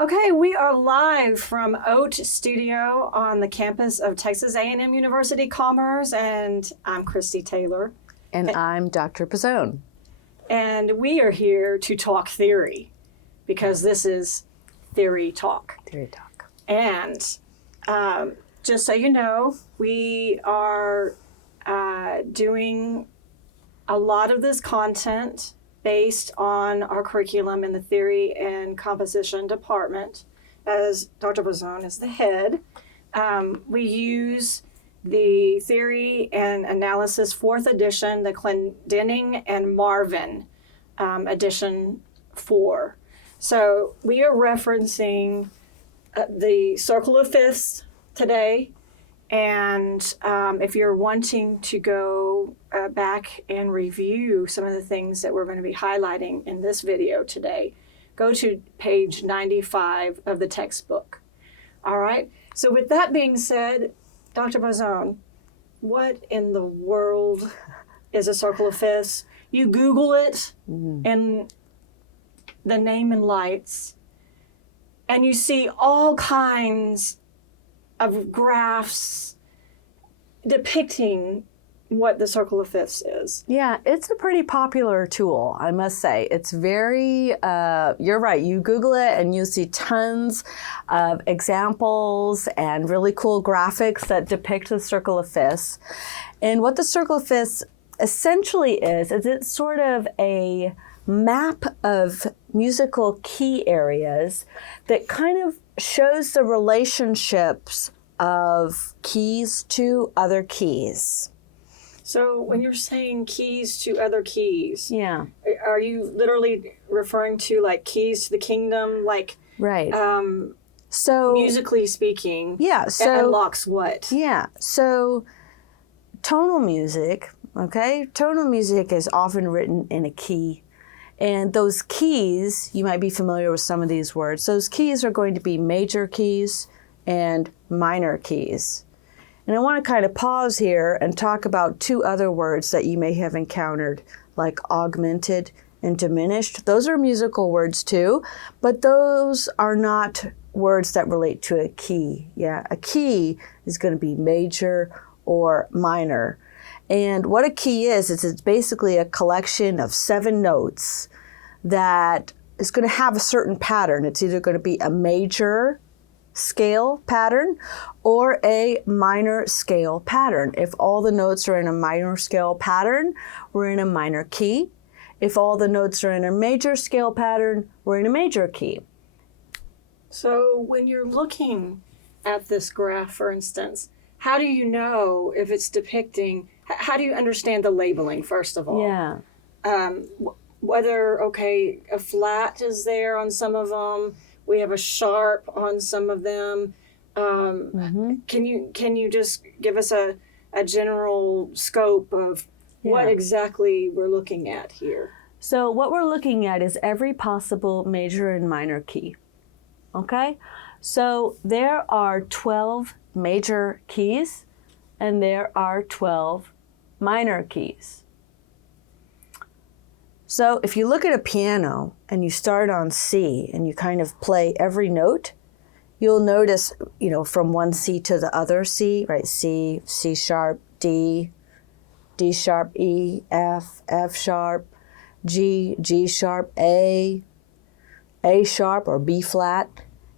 Okay, we are live from OAT Studio on the campus of Texas A&M University Commerce, and I'm Christy Taylor. And I'm Dr. Pizzone. And we are here to talk theory, because this is Theory Talk. Theory Talk. And just so you know, we are doing a lot of this content based on our curriculum in the theory and composition department. As Dr. Pizzone is the head, we use the Theory and Analysis 4th edition, the Clendenning and Marvin edition 4. So we are referencing the Circle of Fifths today. And if you're wanting to go back and review some of the things that we're going to be highlighting in this video today, go to page 95 of the textbook. All right. So with that being said, Dr. Pizzone, what in the world is a circle of fifths? You Google it and the name in lights, and you see all kinds of graphs depicting what the circle of fifths is. Yeah, it's a pretty popular tool, I must say. It's very, you're right, you Google it and you see tons of examples and really cool graphics that depict the circle of fifths. And what the circle of fifths essentially is it's sort of a map of musical key areas that kind of shows the relationships of keys to other keys. So when you're saying keys to other keys, yeah, are you literally referring to like keys to the kingdom, like right? So musically speaking, yeah, so it unlocks what? Yeah, so tonal music, okay? Tonal music is often written in a key. And those keys, you might be familiar with some of these words. Those keys are going to be major keys and minor keys. And I want to kind of pause here and talk about two other words that you may have encountered, like augmented and diminished. Those are musical words too, but those are not words that relate to a key. Yeah, a key is going to be major or minor. And what a key is it's basically a collection of 7 notes that is going to have a certain pattern. It's either going to be a major scale pattern or a minor scale pattern. If all the notes are in a minor scale pattern, we're in a minor key. If all the notes are in a major scale pattern, we're in a major key. So when you're looking at this graph, for instance, how do you know if it's depicting, how do you understand the labeling, first of all? Yeah. Whether, okay, a flat is there on some of them, we have a sharp on some of them. Can you just give us a general scope of what exactly we're looking at here? So what we're looking at is every possible major and minor key, okay? So there are 12 major keys and there are 12 minor keys. So if you look at a piano and you start on C and you kind of play every note, you'll notice, from one C to the other C, right? C, C sharp, D, D sharp, E, F, F sharp, G, G sharp, A sharp or B flat,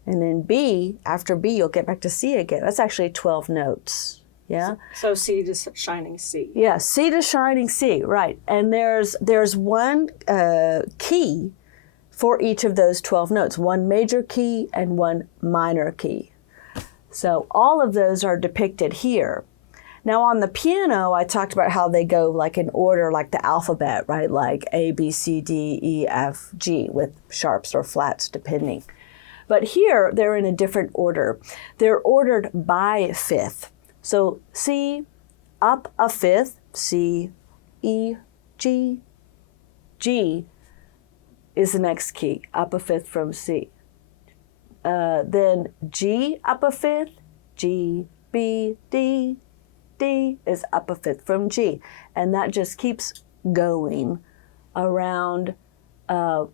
and then B, after B, you'll get back to C again. That's actually 12 notes. Yeah. So C to shining C. Yeah, C to shining C, right. And there's one key for each of those 12 notes, one major key and one minor key. So all of those are depicted here. Now on the piano, I talked about how they go like in order, like the alphabet, right? Like A, B, C, D, E, F, G with sharps or flats depending. But here, they're in a different order. They're ordered by fifth. So C, up a fifth, C, E, G. G is the next key, up a fifth from C. Then G, up a fifth, G, B, D. D is up a fifth from G. And that just keeps going around the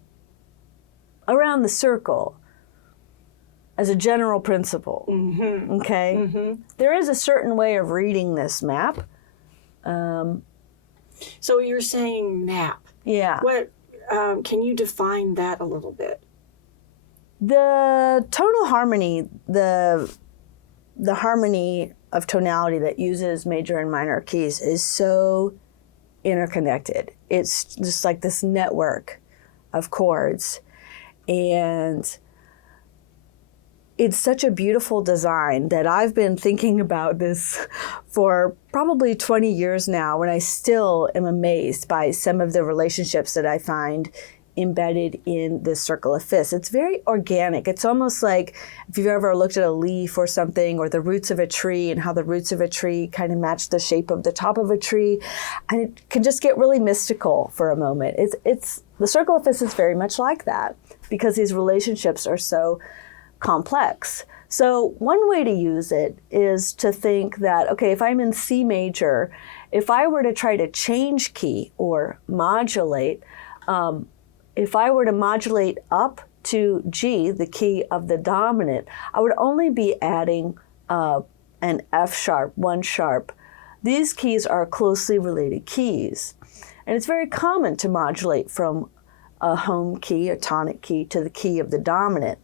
circle. as a general principle. Okay? There is a certain way of reading this map. So you're saying map. Yeah. What can you define that a little bit? The tonal harmony, the harmony of tonality that uses major and minor keys is so interconnected. It's just like this network of chords. And it's such a beautiful design that I've been thinking about this for probably 20 years now, and I still am amazed by some of the relationships that I find embedded in this circle of fifths. It's very organic. It's almost like if you've ever looked at a leaf or something, or the roots of a tree, and how the roots of a tree kind of match the shape of the top of a tree, and it can just get really mystical for a moment. It's the circle of fifths is very much like that, because these relationships are so complex. So one way to use it is to think that, okay, if I'm in C major, if I were to try to change key or modulate, if I were to modulate up to G, the key of the dominant, I would only be adding an F sharp, 1 sharp. These keys are closely related keys. And it's very common to modulate from a home key, a tonic key, to the key of the dominant.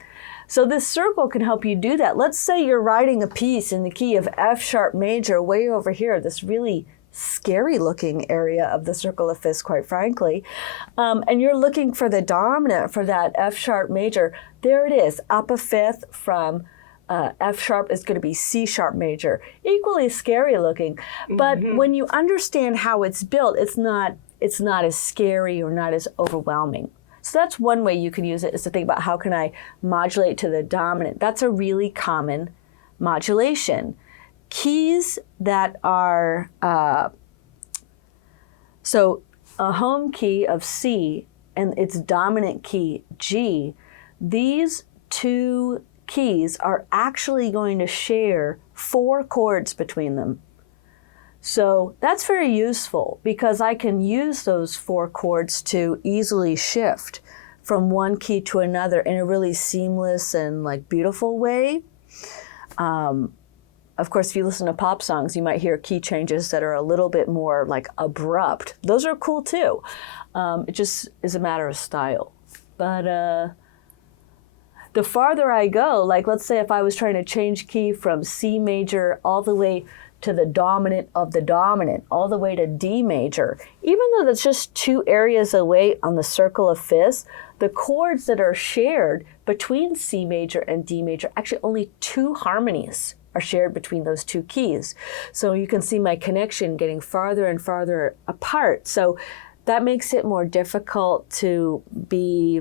So this circle can help you do that. Let's say you're writing a piece in the key of F sharp major way over here, this really scary looking area of the circle of fifths, quite frankly. And you're looking for the dominant for that F sharp major. There it is, up a fifth from F sharp is going to be C sharp major. Equally scary looking. But when you understand how it's built, it's not as scary or not as overwhelming. So that's one way you can use it, is to think about how can I modulate to the dominant. That's a really common modulation. Keys that are, so a home key of C and its dominant key G, these two keys are actually going to share 4 chords between them. So that's very useful, because I can use those 4 chords to easily shift from one key to another in a really seamless and like beautiful way. Of course, if you listen to pop songs, you might hear key changes that are a little bit more like abrupt. Those are cool too. It just is a matter of style. But the farther I go, like let's say if I was trying to change key from C major all the way to the dominant of the dominant, all the way to D major, even though that's just 2 areas away on the circle of fifths, the chords that are shared between C major and D major, actually only 2 harmonies are shared between those 2 keys. So you can see my connection getting farther and farther apart. So that makes it more difficult to be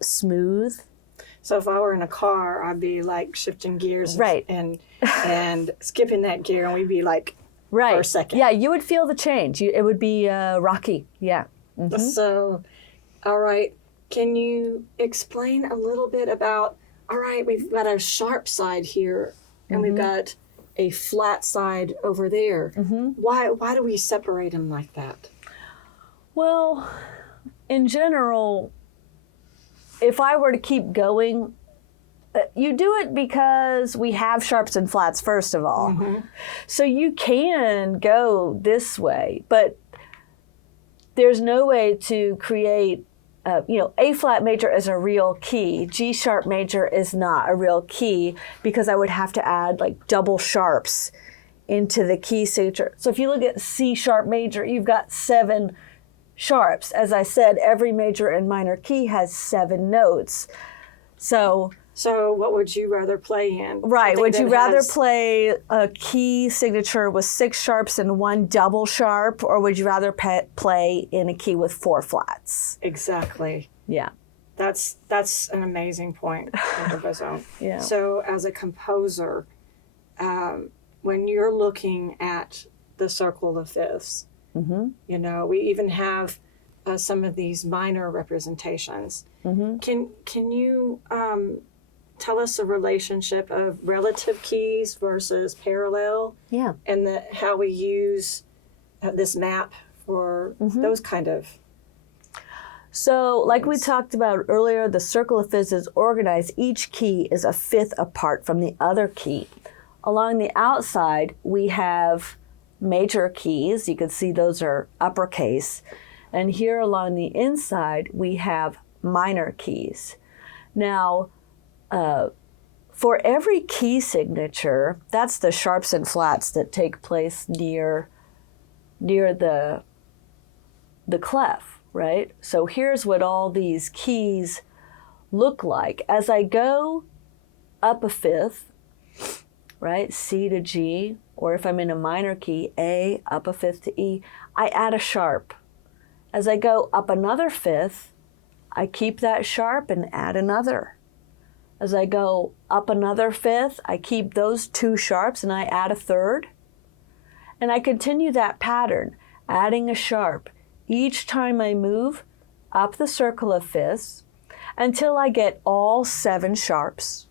smooth. So if I were in a car, I'd be like shifting gears Right. and skipping that gear, and we'd be like Right. for a second. Yeah, you would feel the change. It would be rocky. Yeah. Mhm. So, all right, can you explain a little bit about, all right, we've got a sharp side here, and we've got a flat side over there. Why do we separate them like that? Well, in general, if I were to keep going, you do it because we have sharps and flats, first of all. So you can go this way, but there's no way to create, A flat major is a real key. G sharp major is not a real key, because I would have to add like double sharps into the key signature. So if you look at C sharp major, you've got 7 sharps. As I said, every major and minor key has 7 notes. So what would you rather play in? right, Something would you that rather has- play a key signature with 6 sharps and 1 double sharp, or would you rather play in a key with 4 flats? Exactly. Yeah. That's an amazing point, Dr. Bozone. Yeah. So as a composer, when you're looking at the circle of fifths, we even have some of these minor representations. Can you tell us the relationship of relative keys versus parallel, Yeah. and how we use this map for those kind of? So, like we talked about earlier, the circle of fifths is organized. Each key is a fifth apart from the other key. Along the outside, we have major keys. You can see those are uppercase. And here along the inside, we have minor keys. Now, for every key signature, that's the sharps and flats that take place near the clef, right? So here's what all these keys look like. As I go up a fifth, right, C to G, or if I'm in a minor key, A, up a fifth to E, I add a sharp. As I go up another fifth, I keep that sharp and add another. As I go up another fifth, I keep those two sharps and I add a third. And I continue that pattern, adding a sharp each time I move up the circle of fifths until I get all 7 sharps.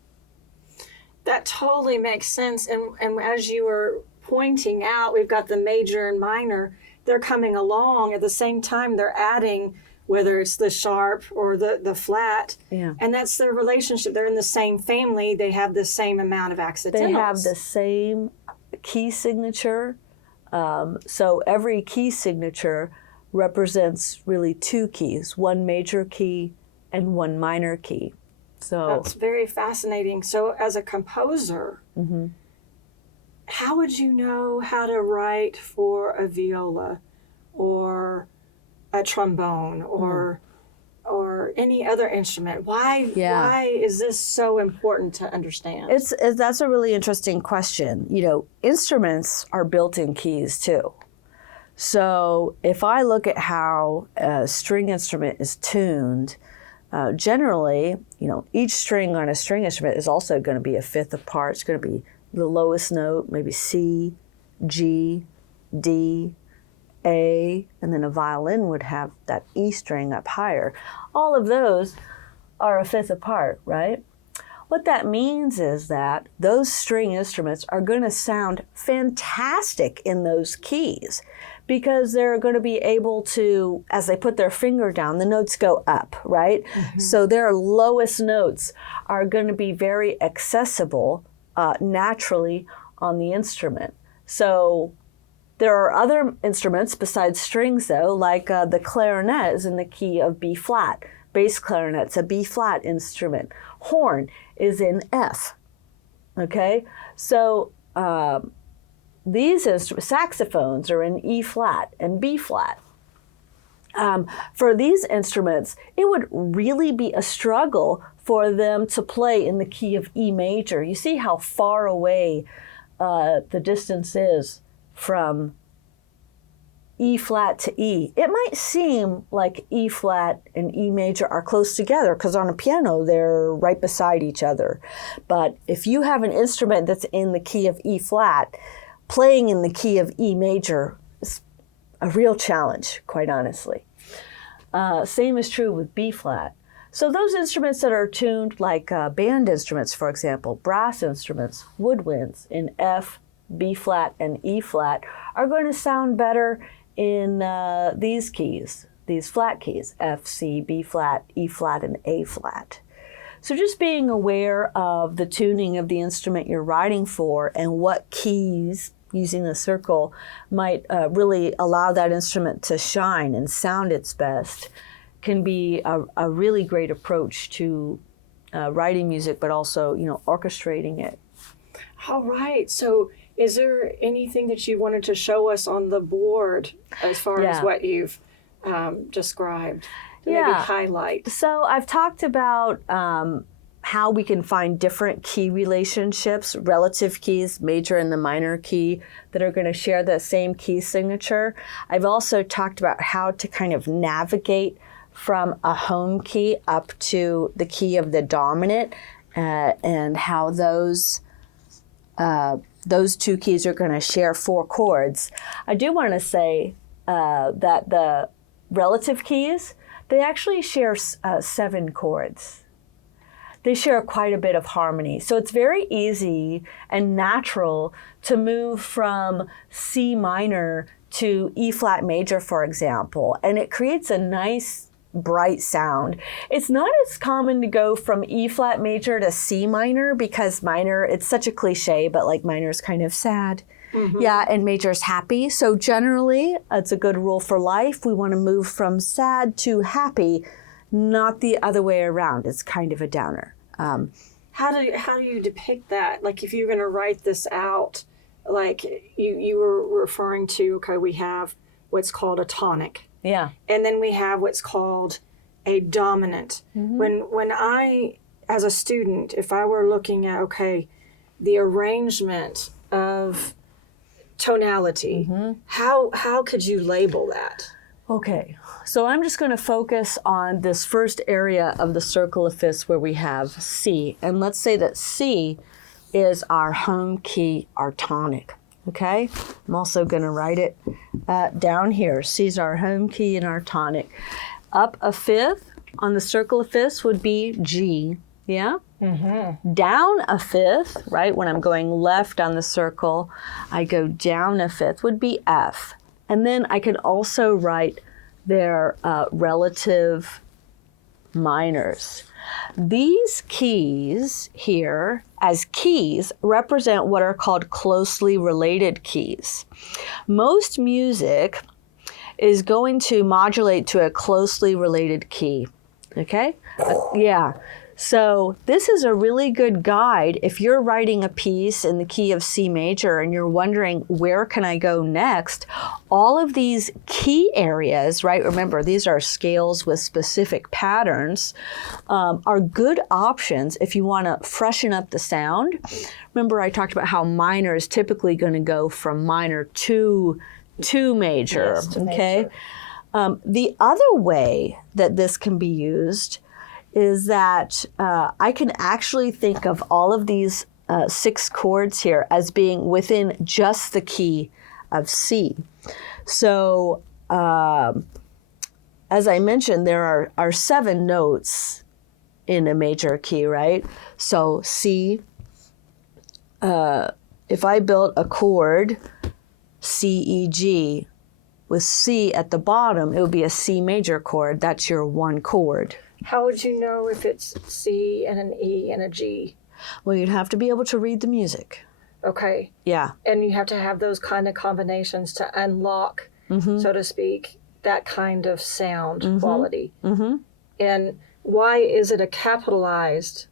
That totally makes sense. And as you were pointing out, we've got the major and minor. They're coming along at the same time. They're adding, whether it's the sharp or the flat. Yeah. And that's their relationship. They're in the same family. They have the same amount of accidentals. They have the same key signature. So every key signature represents really 2 keys, one major key and one minor key. So that's very fascinating. So as a composer, how would you know how to write for a viola or a trombone or any other instrument? Why is this so important to understand? That's a really interesting question. You know, instruments are built in keys too. So if I look at how a string instrument is tuned, generally, you know, each string on a string instrument is also going to be a fifth apart. It's going to be the lowest note, maybe C, G, D, A, and then a violin would have that E string up higher. All of those are a fifth apart, right? What that means is that those string instruments are going to sound fantastic in those keys because they're going to be able to, as they put their finger down, the notes go up, right? So their lowest notes are going to be very accessible naturally on the instrument. So there are other instruments besides strings, though, like the clarinet is in the key of B flat. Bass clarinet's a B flat instrument. Horn is in F. Okay, so these saxophones are in E flat and B flat. For these instruments, it would really be a struggle for them to play in the key of E major. You see how far away the distance is from E flat to E. It might seem like E flat and E major are close together because on a piano they're right beside each other. But if you have an instrument that's in the key of E flat, playing in the key of E major is a real challenge, quite honestly. Same is true with B flat. So those instruments that are tuned like band instruments, for example, brass instruments, woodwinds in F, B flat, and E flat are going to sound better in these keys, these flat keys, F, C, B flat, E flat, and A flat. So just being aware of the tuning of the instrument you're writing for and what keys using the circle might really allow that instrument to shine and sound its best can be a really great approach to writing music, but also, you know, orchestrating it. All right. So is there anything that you wanted to show us on the board as far as what you've described to maybe highlight? So I've talked about how we can find different key relationships, relative keys, major and the minor key, that are going to share the same key signature. I've also talked about how to kind of navigate from a home key up to the key of the dominant and how those 2 keys are going to share 4 chords. I do want to say that the relative keys, they actually share 7 chords. They share quite a bit of harmony. So it's very easy and natural to move from C minor to E flat major, for example. And it creates a nice bright sound. It's not as common to go from E flat major to C minor because minor, it's such a cliche, but like minor is kind of sad. Yeah, and major is happy. So generally, it's a good rule for life. We want to move from sad to happy, not the other way around. It's kind of a downer. How do you depict that? Like if you're going to write this out, like you were referring to, okay, we have what's called a tonic. Yeah. And then we have what's called a dominant. When I, as a student, if I were looking at, okay, the arrangement of tonality, how could you label that? Okay, so I'm just going to focus on this first area of the circle of fifths where we have C. And let's say that C is our home key, our tonic. Okay, I'm also going to write it down here. C is our home key and our tonic. Up a fifth on the circle of fifths would be G. Yeah? Down a fifth, right? When I'm going left on the circle, I go down a fifth would be F. And then I could also write their relative minors. These keys here, as keys, represent what are called closely related keys. Most music is going to modulate to a closely related key. Okay? Yeah. So this is a really good guide if you're writing a piece in the key of C major and you're wondering where can I go next. All of these key areas, right? Remember, these are scales with specific patterns, are good options if you want to freshen up the sound. Remember, I talked about how minor is typically going to go from minor to major. Yes, to okay. major. The other way that this can be used is that I can actually think of all of these 6 chords here as being within just the key of C. So as I mentioned, there are 7 notes in a major key, right? So C, if I built a chord, C, E, G, with C at the bottom, it would be a C major chord. That's your one chord. How would you know if it's C and an E and a G? Well, you'd have to be able to read the music. Okay. Yeah. And you have to have those kind of combinations to unlock, so to speak, that kind of sound quality. And why is it a capitalized?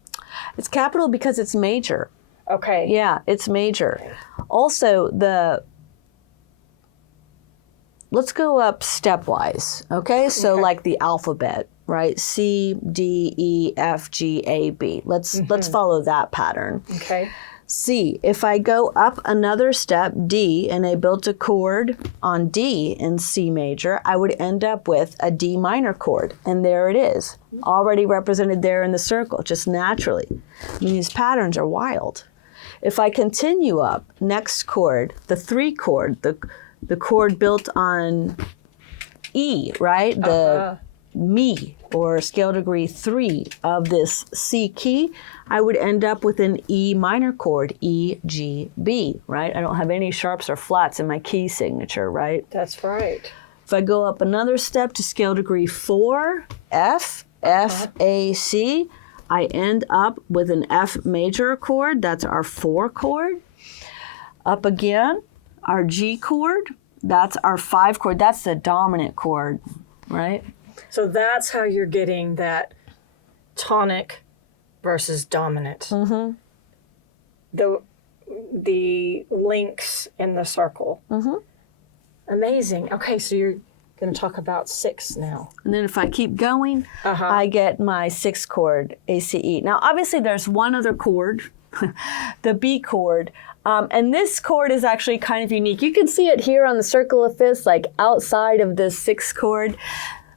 It's capital because it's major. Okay. Yeah, it's major. Also, let's go up stepwise, okay? So like the alphabet, right? C, D, E, F, G, A, B. Let's follow that pattern. Okay. C, if I go up another step, D, and I built a chord on D in C major, I would end up with a D minor chord. And there it is, already represented there in the circle, just naturally. I mean, these patterns are wild. If I continue up, next chord, the 3 chord, the chord built on E, right? The Mi, or scale degree 3 of this C key, I would end up with an E minor chord, E, G, B, right? I don't have any sharps or flats in my key signature, right? That's right. If I go up another step to scale degree 4, F, F, A, C, I end up with an F major chord. That's our 4 chord. Up again, our G chord. That's our 5 chord. That's the dominant chord, right? So that's how you're getting that tonic versus dominant. The links in the circle. Amazing. Okay, so you're going to talk about 6 now. And then if I keep going, I get my 6 chord, ACE. Now, obviously, there's one other chord, the B chord. And this chord is actually kind of unique. You can see it here on the circle of fifths, like outside of this 6 chord.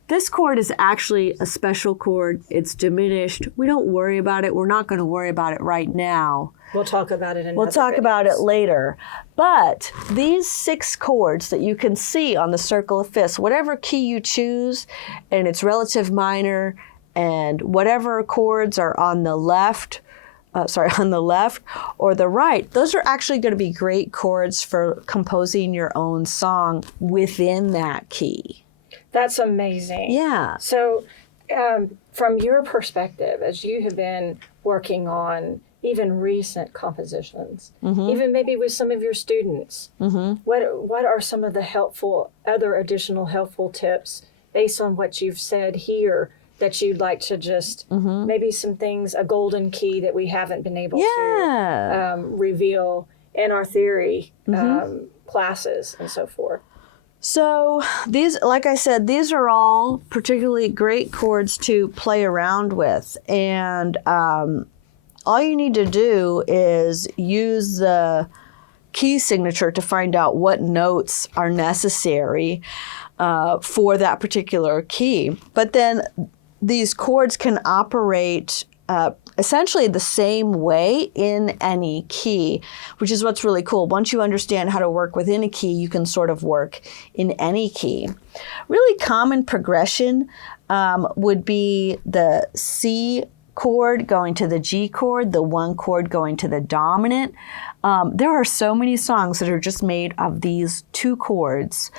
This chord is actually a special chord. It's diminished. We don't worry about it. We're not going to worry about it right now. We'll talk about it in We'll talk about it later. But these 6 chords that you can see on the circle of fifths, whatever key you choose, and it's relative minor, and whatever chords are on the left, on the left or the right, those are actually going to be great chords for composing your own song within that key. That's amazing. Yeah. So, from your perspective, as you have been working on even recent compositions, even maybe with some of your students, what are some of the other additional helpful tips based on what you've said here that you'd like to just maybe some things, a golden key that we haven't been able to reveal in our theory classes and so forth? So these, like I said, these are all particularly great chords to play around with. And all you need to do is use the key signature to find out what notes are necessary for that particular key. But then these chords can operate essentially the same way in any key, which is what's really cool. Once you understand how to work within a key, you can sort of work in any key. Really common progression would be the C chord going to the G chord, the 1 chord going to the dominant. There are so many songs that are just made of these 2 chords.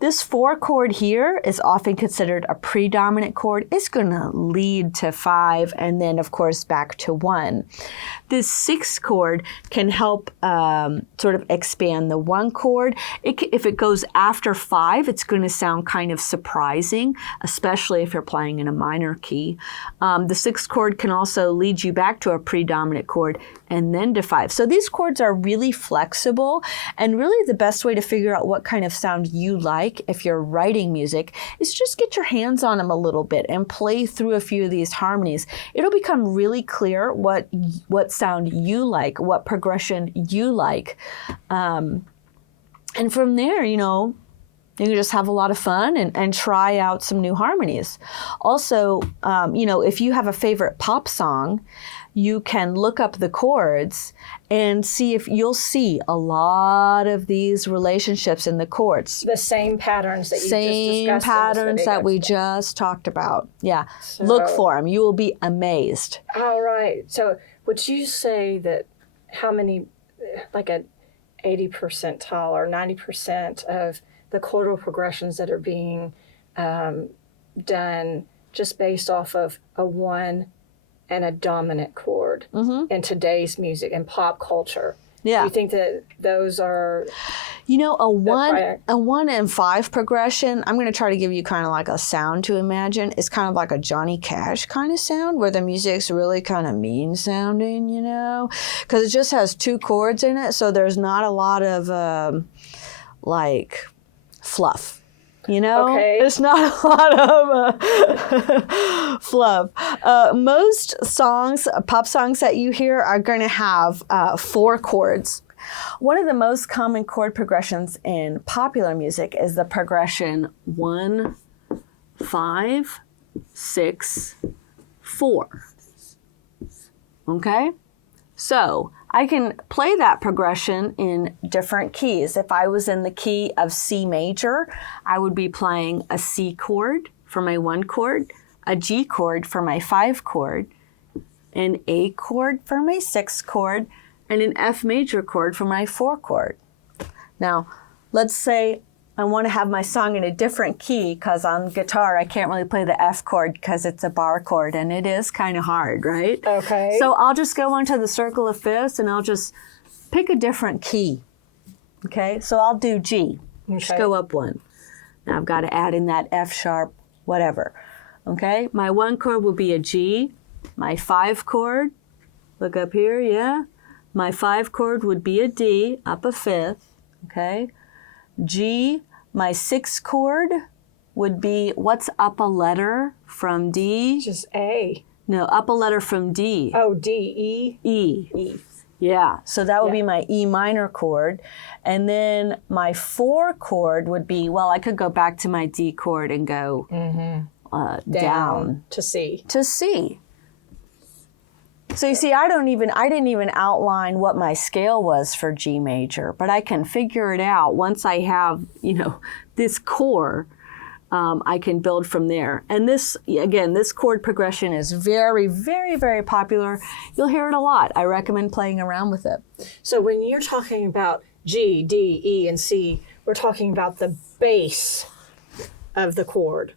This 4 chord here is often considered a predominant chord. It's going to lead to 5 and then, of course, back to 1. This 6 chord can help sort of expand the 1 chord. If it goes after 5, it's going to sound kind of surprising, especially if you're playing in a minor key. The 6th chord can also lead you back to a predominant chord and then to 5. So these chords are really flexible, and really the best way to figure out what kind of sound you like if you're writing music is just get your hands on them a little bit and play through a few of these harmonies. It'll become really clear what sound you like, what progression you like. And from there, you can just have a lot of fun and try out some new harmonies. Also, if you have a favorite pop song, you can look up the chords and see if you'll see a lot of these relationships in the chords. The same patterns that you just discussed. Same patterns that we just talked about. Yeah. So, look for them. You will be amazed. All right. So would you say that how many, like an 80 percentile or 90% of the chordal progressions that are being done just based off of a 1 and a dominant chord in today's music and pop culture? Yeah. Do you think that those are... a 1 and 5 progression, I'm going to try to give you kind of like a sound to imagine. It's kind of like a Johnny Cash kind of sound where the music's really kind of mean sounding, because it just has 2 chords in it. So there's not a lot of fluff. Okay. It's not a lot of fluff. Most songs, pop songs that you hear are going to have 4 chords. One of the most common chord progressions in popular music is the progression 1, 5, 6, 4. Okay? So I can play that progression in different keys. If I was in the key of C major, I would be playing a C chord for my 1 chord, a G chord for my 5 chord, an A chord for my 6 chord, and an F major chord for my 4 chord. Now, let's say I want to have my song in a different key, because on guitar I can't really play the F chord because it's a bar chord and it is kind of hard, right? Okay. So I'll just go onto the circle of fifths and I'll just pick a different key. Okay, so I'll do G. Okay. Just go up 1. Now I've got to add in that F sharp, whatever. Okay, my 1 chord will be a G. My 5 chord, look up here, yeah. My 5 chord would be a D, up a 5th, okay. G, my 6 chord would be, what's up a letter from D? Just A. No, up a letter from D. Oh, D, E? E. E. Yeah, so that would be my E minor chord. And then my 4 chord would be, well, I could go back to my D chord and go down. To C. To C. So you see, I didn't even outline what my scale was for G major, but I can figure it out once I have, this core. I can build from there. And this chord progression is very, very, very popular. You'll hear it a lot. I recommend playing around with it. So when you're talking about G, D, E, and C, we're talking about the bass of the chord,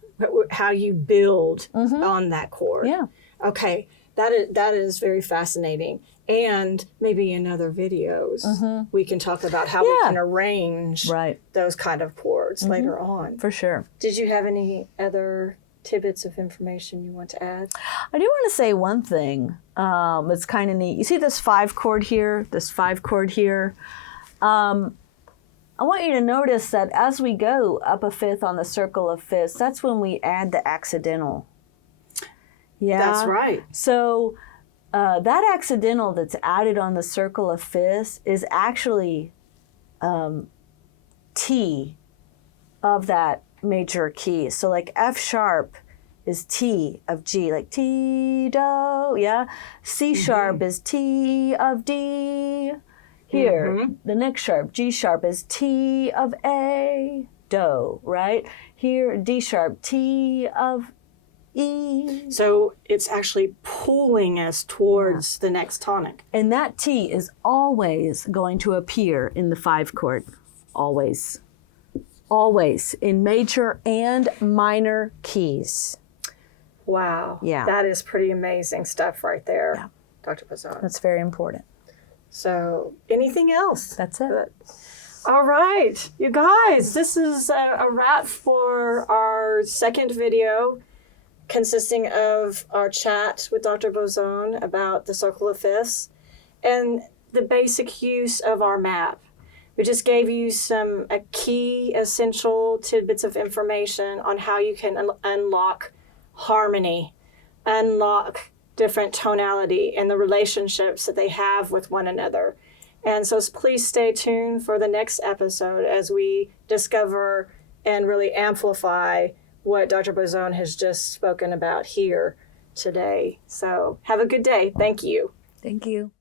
how you build on that chord. Yeah. Okay, that is very fascinating. And maybe in other videos, we can talk about how we can arrange those kind of chords later on. For sure. Did you have any other tidbits of information you want to add? I do want to say one thing. It's kind of neat. You see this 5 chord here, this 5 chord here. I want you to notice that as we go up a fifth on the circle of fifths, that's when we add the accidental. Yeah, that's right. So that accidental that's added on the circle of fifths is actually T of that major key. So like F sharp is T of G, like T, do, yeah? C sharp is T of D. Here, the next sharp, G sharp is T of A, do, right? Here, D sharp, T of E. So it's actually pulling us towards the next tonic. And that T is always going to appear in the 5 chord. Always. Always. In major and minor keys. Wow. Yeah. That is pretty amazing stuff right there, Yeah. Dr. Bazan. That's very important. So, anything else? That's it. Good. All right, you guys, this is a wrap for our second video consisting of our chat with Dr. Bazan about the circle of fifths and the basic use of our map. We just gave you some key essential tidbits of information on how you can unlock harmony, unlock different tonality and the relationships that they have with one another. And so please stay tuned for the next episode as we discover and really amplify what Dr. Bazan has just spoken about here today. So have a good day. Thank you. Thank you.